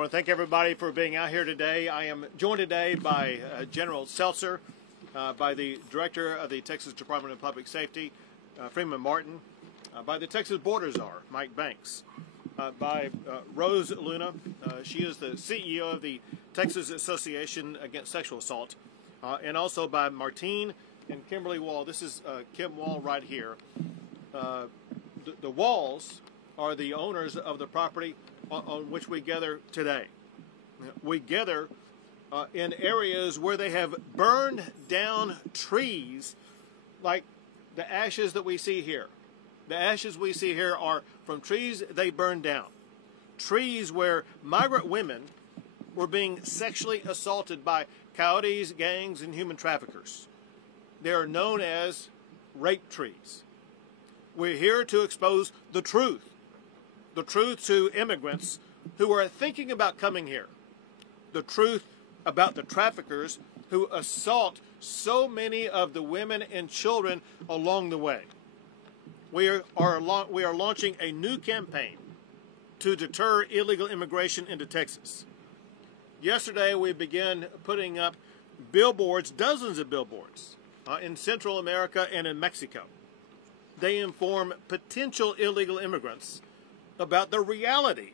want to thank everybody for being out here today. I am joined today by General Seltzer, by the Director of the Texas Department of Public Safety, Freeman Martin, by the Texas Border Czar, Mike Banks, by Rose Luna. She is the CEO of the Texas Association Against Sexual Assault, and also by Martine and Kimberly Wall. This is Kim Wall right here. The Walls are the owners of the property on which we gather today. We gather in areas where they have burned down trees like the ashes that we see here. The ashes we see here are from trees they burned down. Trees where migrant women were being sexually assaulted by coyotes, gangs, and human traffickers. They are known as rape trees. We're here to expose the truth to immigrants who are thinking about coming here, the truth about the traffickers who assault so many of the women and children along the way. We are launching a new campaign to deter illegal immigration into Texas. Yesterday we began putting up billboards, dozens of billboards, in Central America and in Mexico. They inform potential illegal immigrants about the reality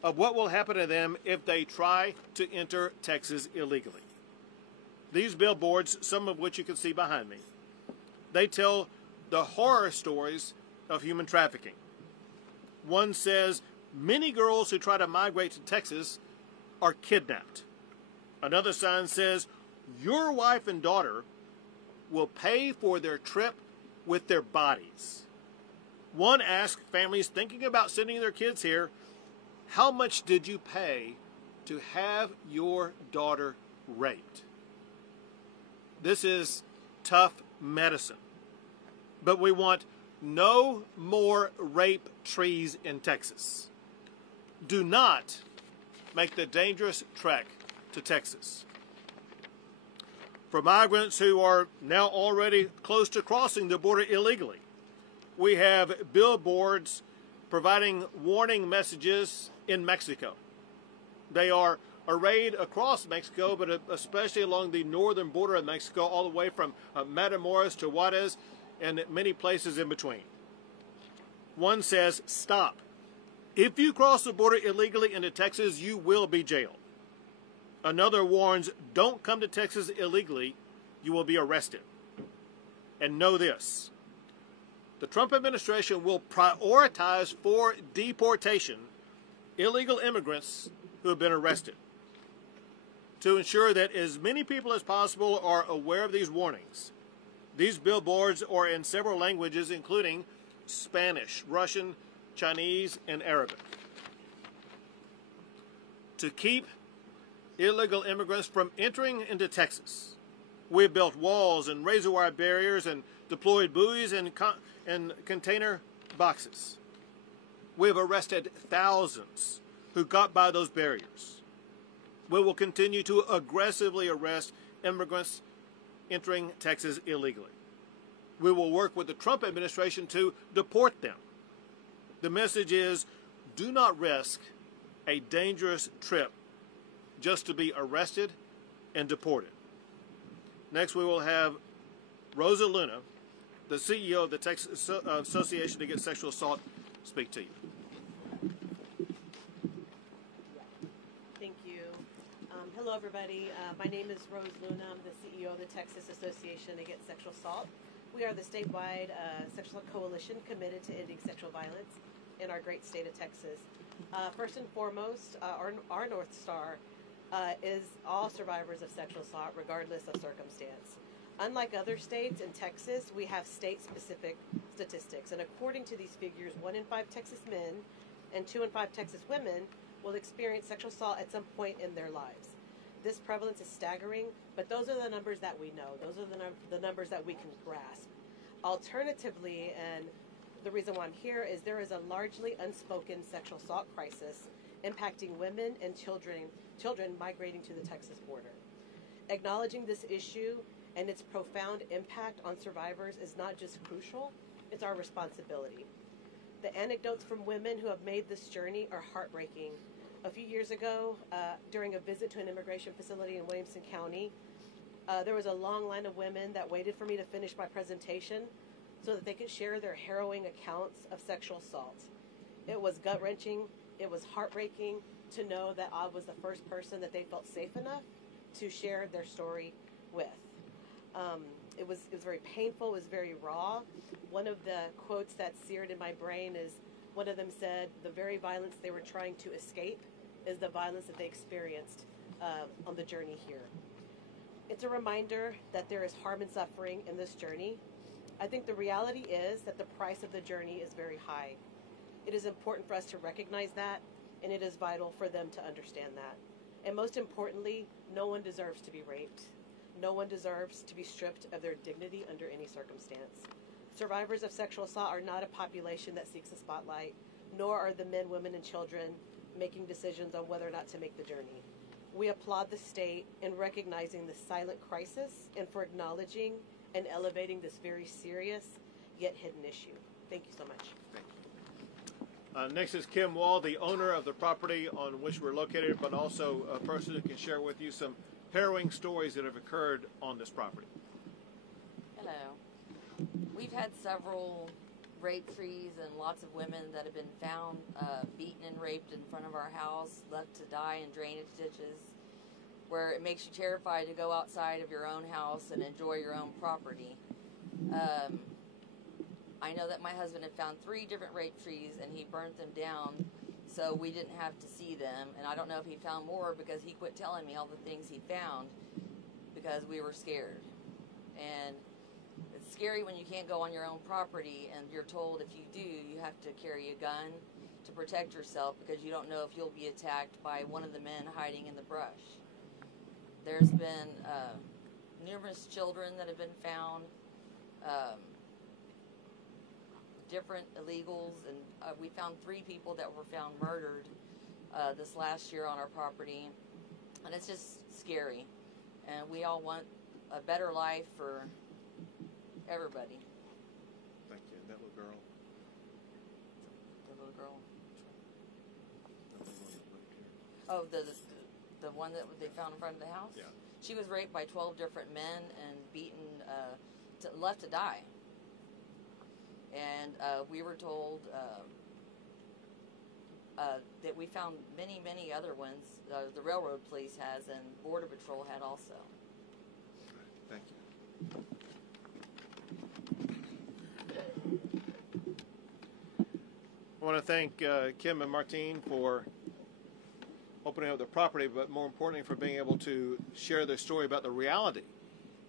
of what will happen to them if they try to enter Texas illegally. These billboards, some of which you can see behind me, they tell the horror stories of human trafficking. One says, many girls who try to migrate to Texas are kidnapped. Another sign says, your wife and daughter will pay for their trip with their bodies. One asked families thinking about sending their kids here, how much did you pay to have your daughter raped? This is tough medicine. But we want no more rape trees in Texas. Do not make the dangerous trek to Texas. For migrants who are now already close to crossing the border illegally, we have billboards providing warning messages in Mexico. They are arrayed across Mexico, but especially along the northern border of Mexico, all the way from Matamoros to Juarez and many places in between. One says, stop. If you cross the border illegally into Texas, you will be jailed. Another warns, don't come to Texas illegally, you will be arrested. And know this, the Trump administration will prioritize for deportation illegal immigrants who have been arrested. To ensure that as many people as possible are aware of these warnings, these billboards are in several languages, including Spanish, Russian, Chinese, and Arabic. To keep illegal immigrants from entering into Texas, we've built walls and razor wire barriers and deployed buoys and container boxes. We have arrested thousands who got by those barriers. We will continue to aggressively arrest immigrants entering Texas illegally. We will work with the Trump administration to deport them. The message is, do not risk a dangerous trip just to be arrested and deported. Next, we will have Rosa Luna, the CEO of the Texas Association Against Sexual Assault, speak to you. Thank you. Hello, everybody. My name is Rose Luna. I'm the CEO of the Texas Association Against Sexual Assault. We are the statewide sexual coalition committed to ending sexual violence in our great state of Texas. First and foremost, our North Star is all survivors of sexual assault, regardless of circumstance. Unlike other states, in Texas, we have state-specific statistics. And according to these figures, 1 in 5 Texas men and 2 in 5 Texas women will experience sexual assault at some point in their lives. This prevalence is staggering, but those are the numbers that we know. Those are the numbers that we can grasp. Alternatively, and the reason why I'm here is there is a largely unspoken sexual assault crisis impacting women and children migrating to the Texas border. Acknowledging this issue and its profound impact on survivors is not just crucial, it's our responsibility. The anecdotes from women who have made this journey are heartbreaking. A few years ago, during a visit to an immigration facility in Williamson County, there was a long line of women that waited for me to finish my presentation so that they could share their harrowing accounts of sexual assault. It was gut-wrenching. It was heartbreaking to know that I was the first person that they felt safe enough to share their story with. It was very painful. It was very raw. One of the quotes that seared in my brain is, one of them said, the very violence they were trying to escape is the violence that they experienced on the journey here. It's a reminder that there is harm and suffering in this journey. I think the reality is that the price of the journey is very high. It is important for us to recognize that, and it is vital for them to understand that. And most importantly, no one deserves to be raped. No one deserves to be stripped of their dignity under any circumstance. Survivors of sexual assault are not a population that seeks the spotlight, nor are the men, women, and children making decisions on whether or not to make the journey. We applaud the state in recognizing the silent crisis and for acknowledging and elevating this very serious yet hidden issue. Thank you so much. Next is Kim Wall, the owner of the property on which we're located, but also a person who can share with you some harrowing stories that have occurred on this property. Hello. We've had several rape trees and lots of women that have been found beaten and raped in front of our house, left to die in drainage ditches, where it makes you terrified to go outside of your own house and enjoy your own property. I know that my husband had found 3 different rape trees and he burnt them down so we didn't have to see them. And I don't know if he found more because he quit telling me all the things he found because we were scared. And it's scary when you can't go on your own property and you're told if you do, you have to carry a gun to protect yourself because you don't know if you'll be attacked by one of the men hiding in the brush. There's been numerous children that have been found, different illegals, and we found 3 people that were found murdered this last year on our property, and it's just scary. And we all want a better life for everybody. Thank you. That little girl. The little girl. Oh, the one that they found in front of the house? Yeah. She was raped by 12 different men and beaten, left to die. And we were told that we found many, many other ones. The railroad police has, and Border Patrol had also. Thank you. I want to thank Kim and Martine for opening up the property, but more importantly for being able to share their story about the reality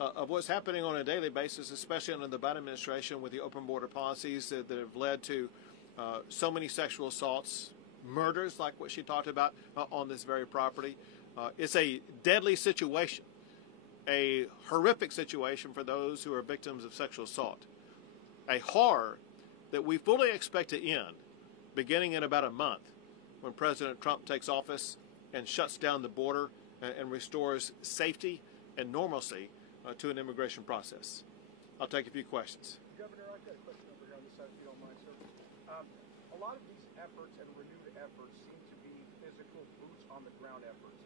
of what's happening on a daily basis, especially under the Biden administration with the open border policies that have led to so many sexual assaults, murders like what she talked about on this very property. It's a deadly situation, a horrific situation for those who are victims of sexual assault, a horror that we fully expect to end beginning in about a month when President Trump takes office and shuts down the border and restores safety and normalcy to an immigration process. I'll take a few questions. Governor, I've got a question over here on this side, if you don't mind, sir. A lot of these efforts and renewed efforts seem to be physical, boots-on-the-ground efforts.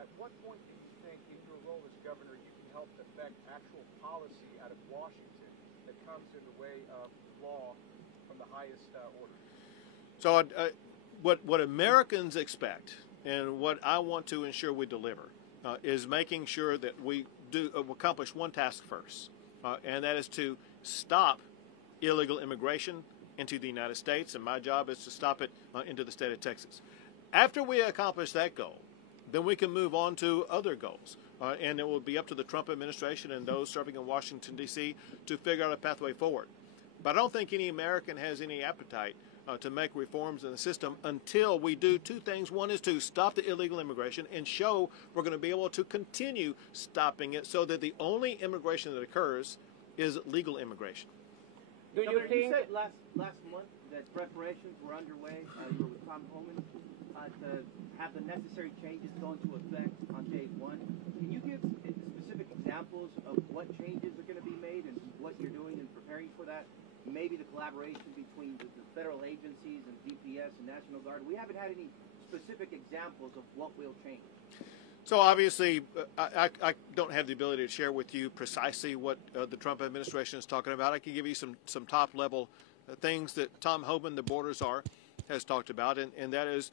At what point do you think, in your role as governor, you can help affect actual policy out of Washington that comes in the way of law from the highest order? So what Americans expect and what I want to ensure we deliver is making sure that we do accomplish one task first, and that is to stop illegal immigration into the United States, and my job is to stop it into the state of Texas. After we accomplish that goal, then we can move on to other goals, and it will be up to the Trump administration and those serving in Washington, D.C. to figure out a pathway forward. But I don't think any American has any appetite to make reforms in the system until we do 2 things. One is to stop the illegal immigration and show we're going to be able to continue stopping it so that the only immigration that occurs is legal immigration. Do you think last month that preparations were underway, you were with Tom Homan, to have the necessary changes go into effect on day 1? Can you give specific examples of what changes are going to be made and what you're doing in preparing for that? Maybe the collaboration between the federal agencies and DPS and National Guard. We haven't had any specific examples of what will change? So obviously, I don't have the ability to share with you precisely what the Trump administration is talking about. I can give you some top-level things that Tom Homan, the border czar, has talked about, and that is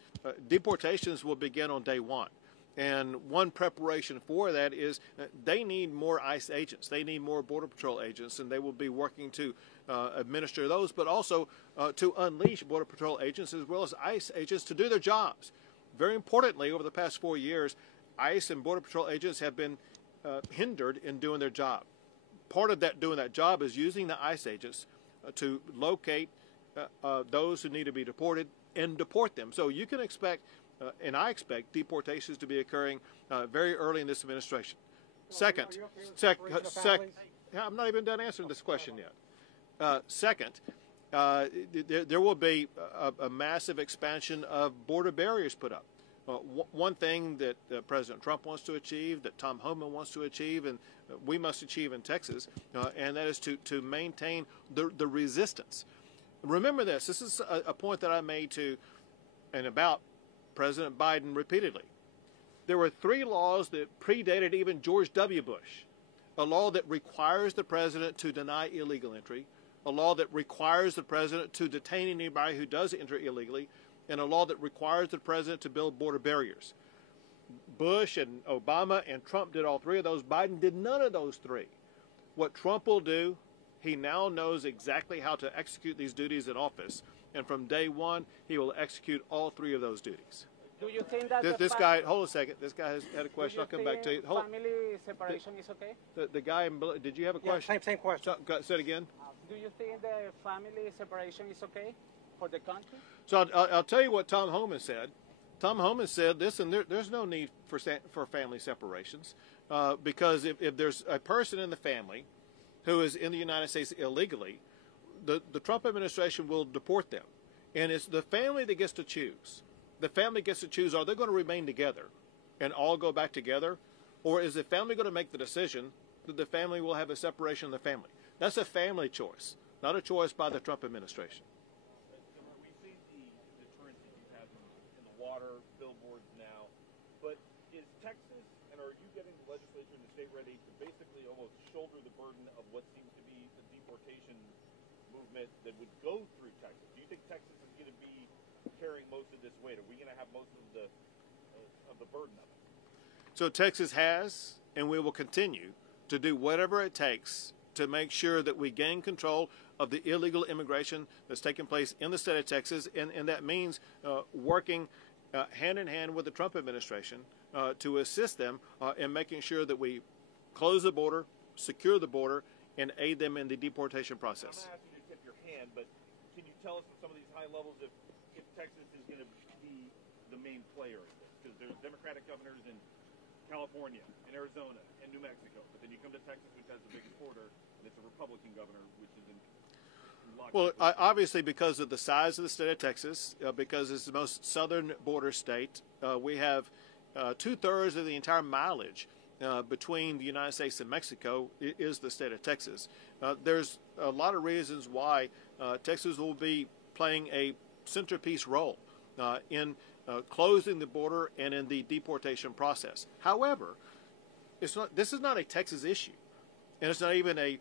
deportations will begin on day one. And one preparation for that is they need more ICE agents. They need more Border Patrol agents, and they will be working to administer those, but also to unleash Border Patrol agents as well as ICE agents to do their jobs. Very importantly, over the past 4 years, ICE and Border Patrol agents have been hindered in doing their job. Part of that doing that job is using the ICE agents to locate those who need to be deported and deport them. So you can expect, and I expect, deportations to be occurring very early in this administration. Second, I'm not even done answering this question yet. Second, there will be a massive expansion of border barriers put up. One thing that President Trump wants to achieve, that Tom Homan wants to achieve, and we must achieve in Texas, and that is to maintain the resistance. Remember this. This is a point that I made to and about President Biden repeatedly. There were 3 laws that predated even George W. Bush. A law that requires the president to deny illegal entry, a law that requires the president to detain anybody who does enter illegally, and a law that requires the president to build border barriers. Bush and Obama and Trump did all 3 of those. Biden did none of those 3. What Trump will do, he now knows exactly how to execute these duties in office. And from day one, he will execute all 3 of those duties. Do you think that this guy, hold a second. This guy has had a question. I'll come back to you. Family separation is okay? The guy, did you have a question? Same question. Say it again. Do you think the family separation is okay for the country? So I'll tell you what Tom Homan said. Tom Homan said, listen, there's no need for family separations because if there's a person in the family who is in the United States illegally, the Trump administration will deport them. And it's the family that gets to choose. The family gets to choose, are they going to remain together and all go back together? Or is the family going to make the decision that the family will have a separation of the family? That's a family choice, not a choice by the Trump administration. We've seen the deterrence that you have in the water, billboards now, but is Texas, and are you getting the legislature and the state ready to basically almost shoulder the burden of what seems to be the deportation movement that would go through Texas? Do you think Texas is going to be carrying most of this weight? Are we going to have most of the burden of it? So Texas has, and we will continue to do whatever it takes to make sure that we gain control of the illegal immigration that's taking place in the state of Texas, and that means working hand in hand with the Trump administration to assist them in making sure that we close the border, secure the border, and aid them in the deportation process. I'm not asking you to tip your hand, but can you tell us at some of these high levels if Texas is going to be the main player in this? Because there's Democratic governors in California, in Arizona, and New Mexico, but then you come to Texas, which has the biggest border, and it's a Republican governor, which is in lockstep. Well, obviously because of the size of the state of Texas, because it's the most southern border state, we have 2/3 of the entire mileage between the United States and Mexico is the state of Texas. There's a lot of reasons why Texas will be playing a centerpiece role in closing the border and in the deportation process. However, this is not a Texas issue, and it's not even a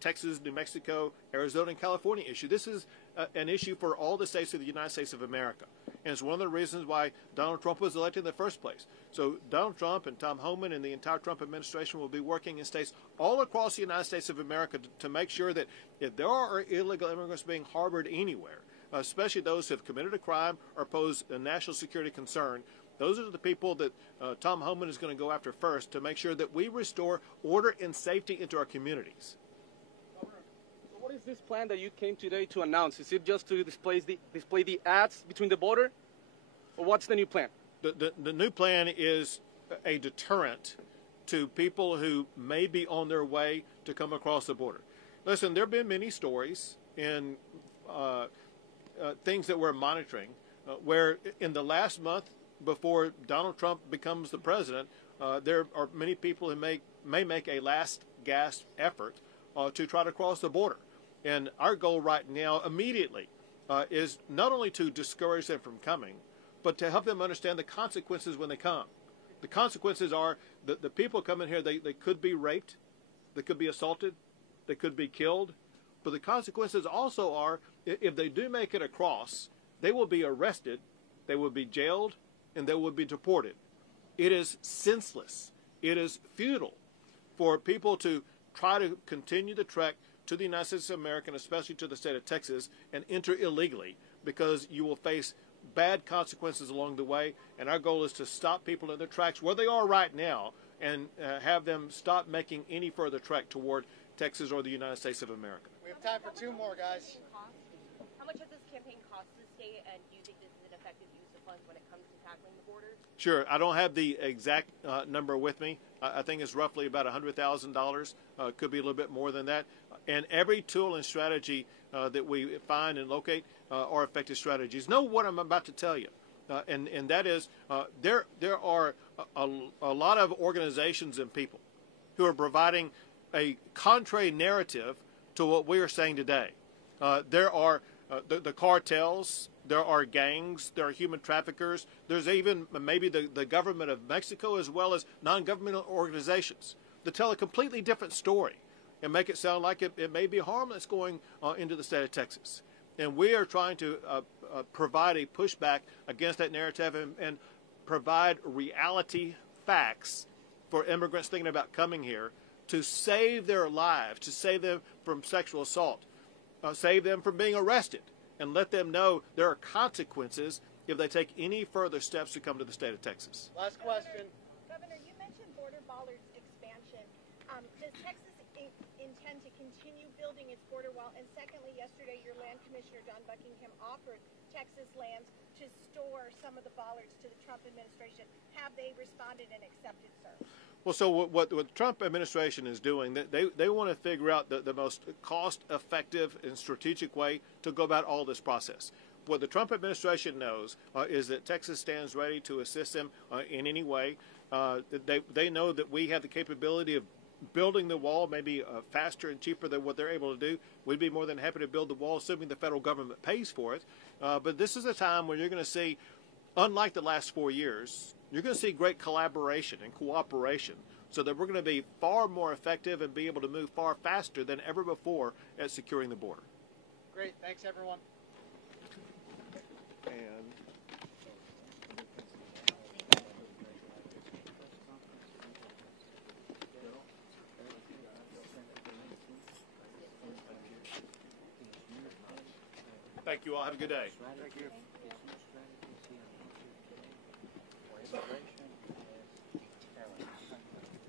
Texas, New Mexico, Arizona, and California issue. This is an issue for all the states of the United States of America, and it's one of the reasons why Donald Trump was elected in the first place. So Donald Trump and Tom Homan and the entire Trump administration will be working in states all across the United States of America to make sure that if there are illegal immigrants being harbored anywhere, especially those who have committed a crime or pose a national security concern, those are the people that Tom Homan is going to go after first to make sure that we restore order and safety into our communities. So what is this plan that you came today to announce? Is it just to display the ads between the border? Or what's the new plan? The new plan is a deterrent to people who may be on their way to come across the border. Listen, there have been many stories in things that we're monitoring where in the last month before Donald Trump becomes the president, there are many people who may make a last gasp effort to try to cross the border. And our goal right now immediately is not only to discourage them from coming, but to help them understand the consequences when they come. The consequences are the people coming here, they could be raped, they could be assaulted, they could be killed, but the consequences also are, if they do make it across, they will be arrested, they will be jailed, and they will be deported. It is senseless. It is futile for people to try to continue the trek to the United States of America, and especially to the state of Texas, and enter illegally, because you will face bad consequences along the way. And our goal is to stop people in their tracks where they are right now and have them stop making any further trek toward Texas or the United States of America. We have time for 2 more, guys. How much does this campaign cost the state, and do you think this is an effective use of funds when it comes to tackling the border? Sure. I don't have the exact number with me. I think it's roughly about $100,000. Could be a little bit more than that. And every tool and strategy that we find and locate are effective strategies. Know what I'm about to tell you. And that is, there are a lot of organizations and people who are providing a contrary narrative to what we are saying today. There are the cartels, there are gangs, there are human traffickers, there's even maybe the government of Mexico, as well as non-governmental organizations that tell a completely different story and make it sound like it may be harm that's going into the state of Texas. And we are trying to provide a pushback against that narrative and provide reality facts for immigrants thinking about coming here to save their lives, to save them from sexual assault, save them from being arrested, and let them know there are consequences if they take any further steps to come to the state of Texas. Last question. Governor, you mentioned border bollards expansion. Does Texas intend to continue building its border wall? And secondly, yesterday your land commissioner, Don Buckingham, offered Texas lands to store some of the bollards to the Trump administration. Have they responded and accepted, sir? Well, so what the Trump administration is doing, they want to figure out the most cost-effective and strategic way to go about all this process. What the Trump administration knows is that Texas stands ready to assist them in any way. They know that we have the capability of building the wall maybe faster and cheaper than what they're able to do. We'd be more than happy to build the wall, assuming the federal government pays for it. But this is a time when you're going to see, unlike the last 4 years, you're going to see great collaboration and cooperation, so that we're going to be far more effective and be able to move far faster than ever before at securing the border. Great. Thanks, everyone. And thank you all. Have a good day. Thank you.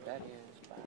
That is